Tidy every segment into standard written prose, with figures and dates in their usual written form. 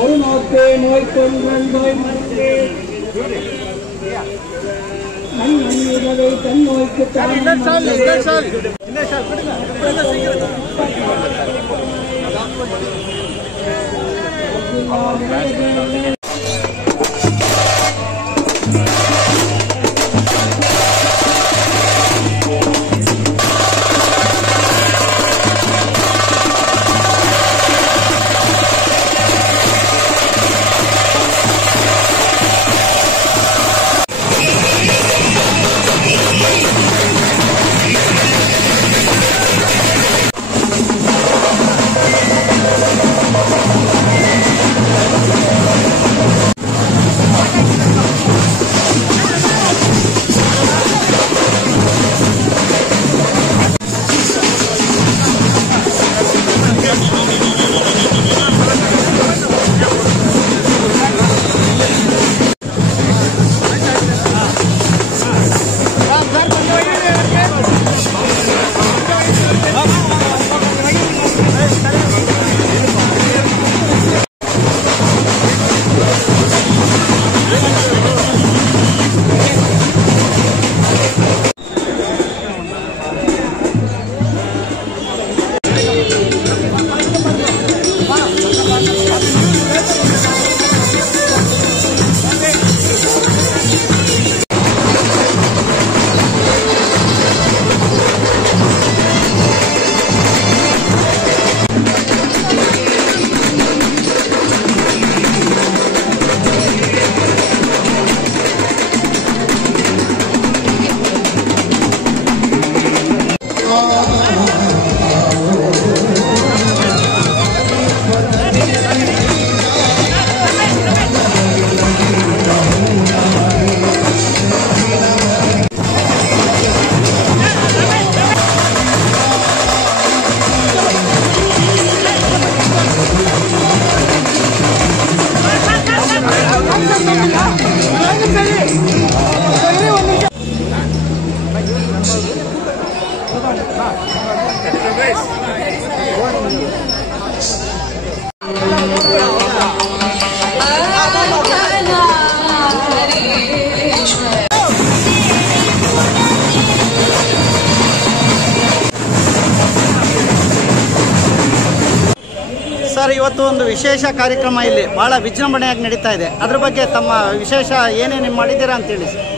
ஒரு நோக்கே நோய் கொன்றன் நோய் மறந்தே நன்மை தன் நோய்க்கு ಸರ್, ಇವತ್ತು ಒಂದು ವಿಶೇಷ ಕಾರ್ಯಕ್ರಮ ಇಲ್ಲಿ ಬಹಳ ವಿಜೃಂಭಣೆಯಾಗಿ ನಡೀತಾ ಇದೆ. ಅದ್ರ ಬಗ್ಗೆ ತಮ್ಮ ವಿಶೇಷ ಏನೇನು ಮಾಡಿದ್ದೀರಾ ಅಂತೇಳಿ ಸರ್.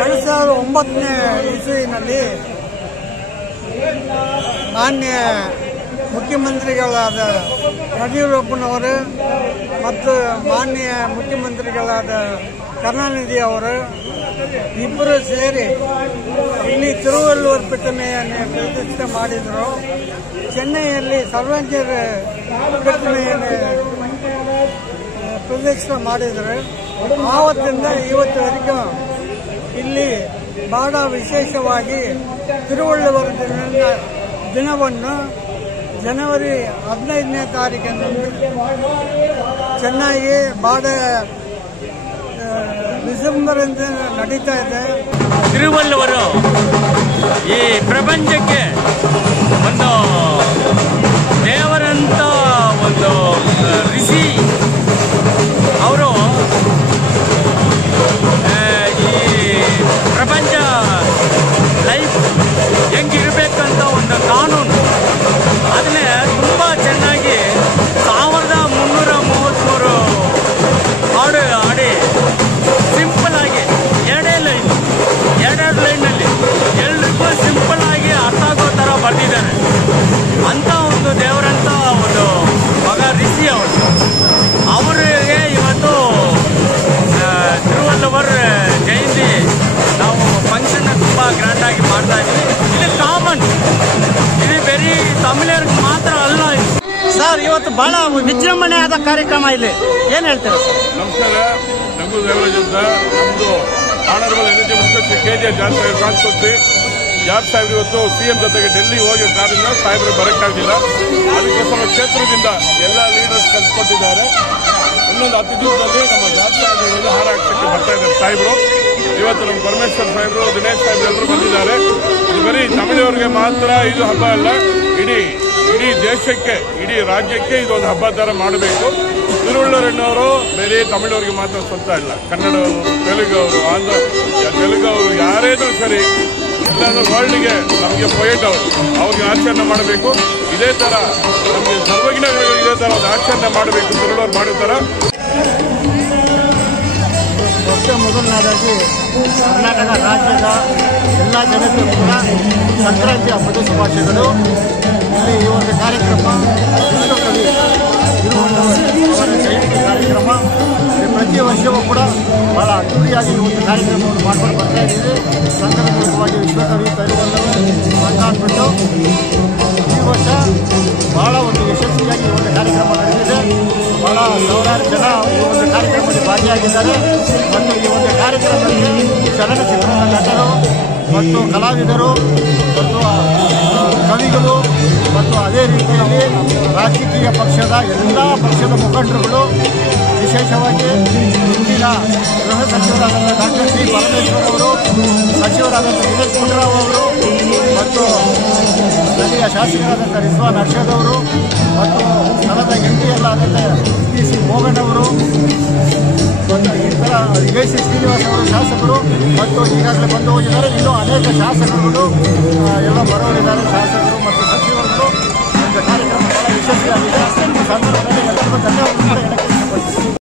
2009ನೇ ಇಸ್ವಿನಲ್ಲಿ ಮಾನ್ಯ ಮುಖ್ಯಮಂತ್ರಿಗಳಾದ ಯಡಿಯೂರಪ್ಪನವರು ಮತ್ತು ಮಾನ್ಯ ಮುಖ್ಯಮಂತ್ರಿಗಳಾದ ಕರುಣಾನಿಧಿ ಅವರು ಇಬ್ಬರು ಸೇರಿ ಇಲ್ಲಿ ತಿರುವಲ್ಲೂರು ಪ್ರತಿಮೆಯನ್ನು ಪ್ರತಿಷ್ಠೆ ಮಾಡಿದರು. ಚೆನ್ನೈಯಲ್ಲಿ ಸರ್ವಂಜರ್ ಪ್ರತಿಮೆಯನ್ನು ಪ್ರತಿಷ್ಠೆ ಮಾಡಿದರು. ಆವತ್ತಿಂದ ಇವತ್ತುವರೆಗೂ ಇಲ್ಲಿ ಬಹಳ ವಿಶೇಷವಾಗಿ ತಿರುವಲ್ಲೂರು ದಿನವನ್ನು ಜನವರಿ 15ನೇ ತಾರೀಕಿನಂದು ಚೆನ್ನಾಗಿ ಬಹಳ ವಿಜೃಂಭಣೆಯಿಂದ ನಡೀತಾ ಇದೆ. ತಿರುವಲ್ಲೂರು ಈ ಪ್ರಪಂಚಕ್ಕೆ ಒಂದು ದೇವರಂತ ಒಂದು ಋಷಿ. ಅವರು ಈ ಪ್ರಪಂಚ ಲೈಫ್ ಹೆಂಗಿರಬೇಕಂತ ಒಂದು ಕಾನೂನು ಅದನ್ನೇ ತುಂಬ ಚೆನ್ನಾಗಿ 1333 ಹಾಡು ಹಾಡಿ ಸಿಂಪಲ್ ಆಗಿ ಎರಡೆರಡು ಲೈನಲ್ಲಿ ಎಲ್ರಿಗೂ ಸಿಂಪಲ್ ಆಗಿ ಅರ್ಥ ಆಗೋ ಥರ ಬರೆದಿದ್ದಾರೆ. ಅಂಥ ಒಂದು ದೇವರಂತ ಒಂದು ಮಗ ಋಷಿ ಅವರಿಗೆ ಇವತ್ತು ತಿರುವಲ್ಲೂರು ಜಯಂತಿ ನಾವು ಫಂಕ್ಷನ್ ತುಂಬ ಗ್ರ್ಯಾಂಡಾಗಿ ಮಾಡ್ತಾ ಇದ್ದೀವಿ. ಇದು ಕಾಮನ್, ಇದು ಬರೀ ತಮಿಳರಿಗೆ ಮಾತ್ರ ಅಲ್ಲ. ಸರ್, ಇವತ್ತು ಬಹಳ ವಿಜೃಂಭಣೆ ಆದ ಕಾರ್ಯಕ್ರಮ ಇಲ್ಲಿ, ಏನ್ ಹೇಳ್ತೀರಾ ಸರ್? ನಮಸ್ಕಾರ. ನಮಗೂ ದೇವರಾಜ್ ಅಂತ, ನಮ್ದು ಆನರಬಲ್ ಎನರ್ಜಿ ಯಶಸ್ವಿ KGR ಜಾರ್ಜ್ ಸಾಹೇಬ್ ಕಾಣಿಸುತ್ತೆ. ಜಾರ್ಜ್ ಸಾಹೇಬ್ ಇವತ್ತು CM ಜೊತೆಗೆ ಡೆಲ್ಲಿ ಹೋಗಿ ಕಾರಣ ಸಾಹೇಬರು ಬರಕ್ಕಾಗಲಿಲ್ಲ. ಅದಕ್ಕೋಸ್ಕರ ಕ್ಷೇತ್ರದಿಂದ ಎಲ್ಲ ಲೀಡರ್ಸ್ ಕಲ್ತ್ಕೊಟ್ಟಿದ್ದಾರೆ. ಇನ್ನೊಂದು 10 ದಿವಸದಲ್ಲಿ ನಮ್ಮ ಜಾರ್ಜ್ ಸಾಹೇಬರು ಹಾರ ಹಾಕಕ್ಕೆ ಬರ್ತಾ ಇದ್ದಾರೆ ಸಾಹೇಬರು. ಇವತ್ತು ನಮ್ಮ ಪರಮೇಶ್ವರ್ ಸಾಹೇಬರು, ದಿನೇಶ್ ಸಾಹೇಬರು ಎಲ್ಲರೂ ಬಂದಿದ್ದಾರೆ. ಇದು ಬರೀ ತಮಿಳವರಿಗೆ ಮಾತ್ರ ಇದು ಹಬ್ಬ ಅಲ್ಲ, ಇಡೀ ದೇಶಕ್ಕೆ, ಇಡೀ ರಾಜ್ಯಕ್ಕೆ ಇದೊಂದು ಹಬ್ಬ ಥರ ಮಾಡಬೇಕು. ತಿರುವಳ್ಳೂರಿನವರು ಬೇರೆ ತಮಿಳವರಿಗೆ ಮಾತ್ರ ಸ್ವಂತ ಇಲ್ಲ, ಕನ್ನಡವರು, ತೆಲುಗವರು, ತೆಲುಗವರು ಯಾರೇ ಇದ್ರೂ ಸರಿ, ಎಲ್ಲಾದ್ರೂ ವರ್ಲ್ಡ್ಗೆ ನಮಗೆ ಪೊಯೆಟ್ ಅವ್ರಿಗೆ ಆಚರಣೆ ಮಾಡಬೇಕು. ಇದೇ ಥರ ನಮಗೆ ಸರ್ವಜ್ಞಗಳು ಇದೇ ಥರ ಒಂದು ಆಚರಣೆ ಮಾಡಬೇಕು ತಿರುವಳ್ಳೂರು ಮಾಡೋ ಥರ. ಮೊದಲನೇದಾಗಿ ಕರ್ನಾಟಕ ರಾಜ್ಯದ ಎಲ್ಲ ಜನತೆಗೂ ಕೂಡ ಸಂಕ್ರಾಂತಿ ಹಬ್ಬದ ಶುಭಾಶಯಗಳು. ಇಲ್ಲಿ ಈ ಒಂದು ಕಾರ್ಯಕ್ರಮ ವಿಶ್ವಕವಿ ತಿರುವಳ್ಳೂವರ ಜಯಂತಿ ಕಾರ್ಯಕ್ರಮ ಪ್ರತಿ ವರ್ಷವೂ ಕೂಡ ಬಹಳ ಅದ್ದೂರಿಯಾಗಿ ಈ ಒಂದು ಕಾರ್ಯಕ್ರಮವನ್ನು ಮಾಡ್ಕೊಂಡು ಬರ್ತಾ ಇದ್ದೀವಿ. ಸಂಘದ ಮೂಲಕವಾಗಿ ವಿಶ್ವಕವಿ ತಿರುವಳ್ಳೂವರ ಸಂಘ ಅಂದ್ಬಿಟ್ಟು ಈ ವರ್ಷ ಬಹಳ ಒಂದು ಯಶಸ್ವಿಯಾಗಿ ಈ ಒಂದು ಕಾರ್ಯಕ್ರಮ ನಡೆದಿದೆ. ಬಹಳ ಸಾವಿರಾರು ಜನ ಈ ಒಂದು ಕಾರ್ಯಕ್ರಮದಲ್ಲಿ ಭಾಗಿಯಾಗಿದ್ದಾರೆ ಮತ್ತು ಈ ಒಂದು ಕಾರ್ಯಕ್ರಮದಲ್ಲಿ ಚಲನಚಿತ್ರದ ನಟರು ಮತ್ತು ಕಲಾವಿದರು ಮತ್ತು ಕವಿಗಳು ಮತ್ತು ಅದೇ ರೀತಿಯಲ್ಲಿ ರಾಜಕೀಯ ಪಕ್ಷದ ಎಲ್ಲ ಪಕ್ಷದ ಮುಖಂಡರುಗಳು, ವಿಶೇಷವಾಗಿ ಇಂದಿನ ಗೃಹ ಸಚಿವರಾದಂಥ ಡಾಕ್ಟರ್ ಸಿ ಪರಮೇಶ್ವರ್ ಅವರು, ಸಚಿವರಾದಂಥ ದಿನೇಶ್ ಗುಂಡೂರಾವ್ ಅವರು ಮತ್ತು ಸ್ಥಳೀಯ ಶಾಸಕರಾದಂಥ ರಿಜ್ವಾನ್ ಅರ್ಷದ್ ಅವರು ಮತ್ತು ಸ್ಥಳದ MP ಆದಂಥ PC ಮೋಗಣ್ಣವರು ಮತ್ತು ಇತರ ವಿಜಯ್ ಶ್ರೀನಿವಾಸ್ ಅವರು ಶಾಸಕರು ಮತ್ತು ಈಗಾಗಲೇ ಬಂದು ಹೋಗಿದ್ದಾರೆ. ಇನ್ನೂ ಅನೇಕ ಶಾಸಕರುಗಳು ಎಲ್ಲ ಬರೋರಿದ್ದಾರೆ.